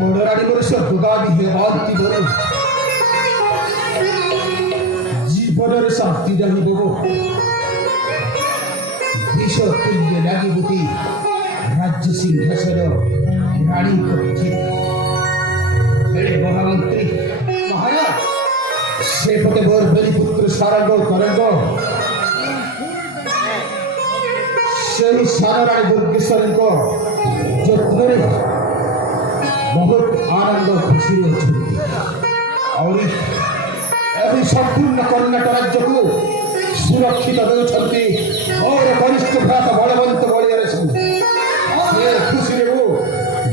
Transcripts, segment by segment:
বড়রানী মোর স্বর্গগামী হেমন্তী বড় জীবনের শান্তি রাহি দেব ঈশ্বর তুল্য লাগিবতী রাজ্য সিংহাসন রানী কক্ষে হেলে মহামন্ত্রী মহারাজ সেপটে মোর বলিপুত্র সারঙ্গ করঙ্গ সেই সারারানী দুর্গেশ্বরীଙ୍କ যত্ନରେ ବହୁତ ଆନନ୍ଦ ଖୁସିରେ ଅଛନ୍ତି ଆହୁରି ଏହି ସମ୍ପୂର୍ଣ୍ଣ କର୍ଣ୍ଣାଟକ ରାଜ୍ୟକୁ ସୁରକ୍ଷିତ ଦେଉଛନ୍ତି ମୋର ବରିଷ୍ଠ ଭ୍ରାତ ବଳବନ୍ତ ବଳିଆରେ ସିଂହ ସେ ଖୁସିରେ ମୁଁ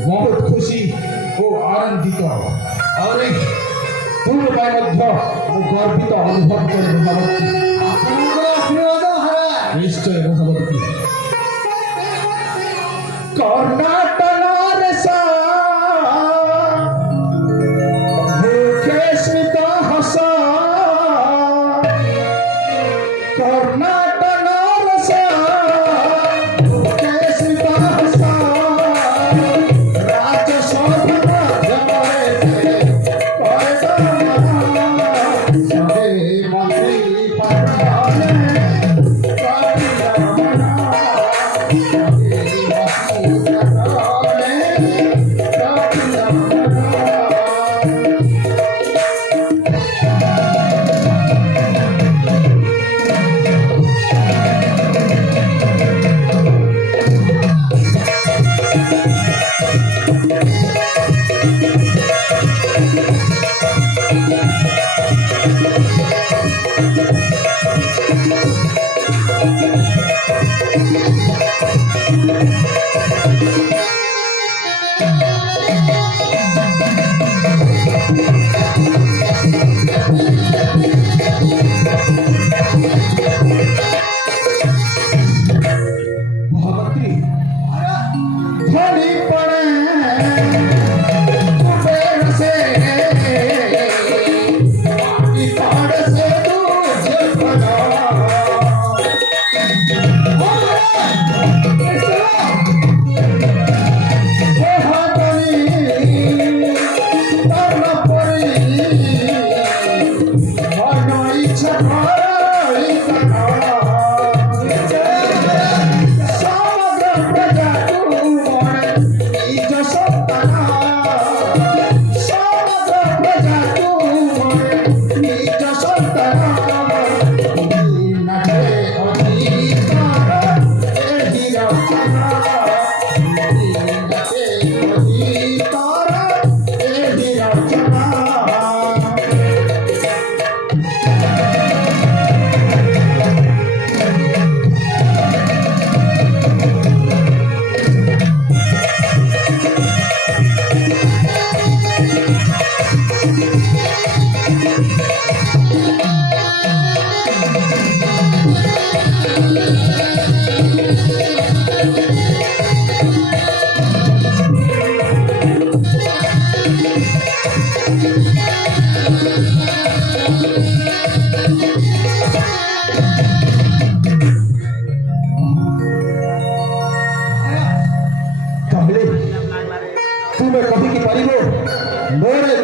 ବହୁତ ଖୁସି ଓ ଆନନ୍ଦିତ ଆହୁରି ତୁମ ପାଇଁ ମଧ୍ୟ ମୁଁ ଗର୍ବିତ ଅନୁଭବ କରେ ମହାବତୀ ଆପଣଙ୍କର ଆଶୀର୍ବାଦ ନିଶ୍ଚୟ ମହାବତୀ କର୍ଣ୍ଣାଟକ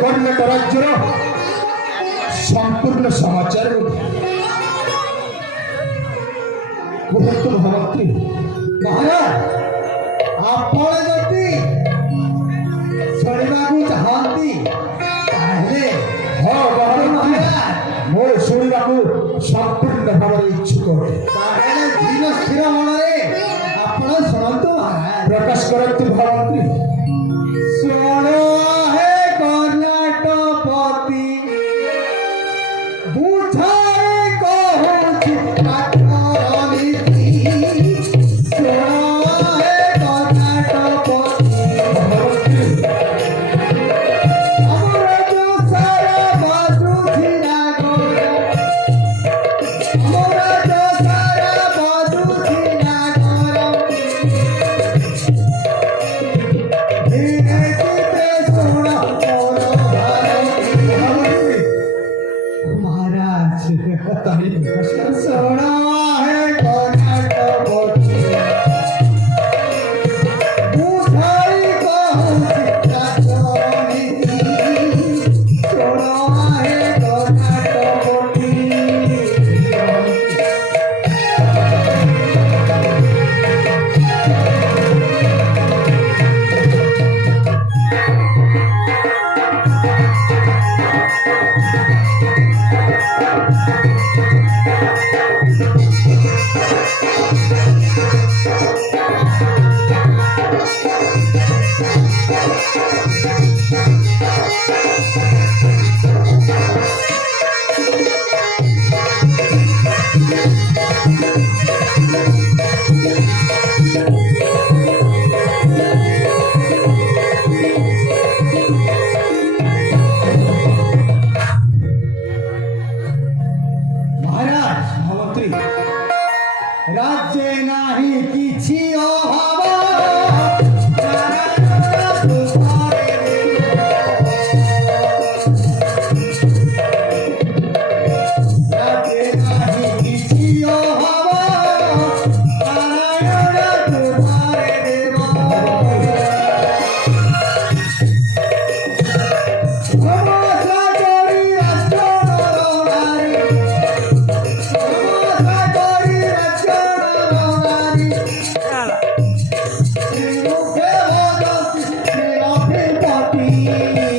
କର୍ଣ୍ଣାଟକ ରାଜ୍ୟର ସମ୍ପୂର୍ଣ୍ଣ ସମାଚାର କୁହନ୍ତୁ ମହାମନ୍ତ୍ରୀ ମହାରାଜ ଆପଣ ଯଦି ଶୁଣିବାକୁ ଚାହାନ୍ତି ତାହେଲେ ହଁ ମହାରାଜ ମୁଁ ଶୁଣିବାକୁ ସମ୍ପୂର୍ଣ୍ଣ ଭାବରେ ଇଚ୍ଛୁକ ତାହେଲେ ଧୀର ସ୍ଥିର ମନରେ ଆପଣ ଶୁଣନ୍ତୁ ମହାରାଜ ପ୍ରକାଶ କରନ୍ତୁ ମହାମନ୍ତ୍ରୀ ଶୁଣ महाराज महामंत्री राज्य नाही किछि अभाव नारायण तुम्हारे राज्य नाही किछि अभाव नारायण तुम्हारे देव Happy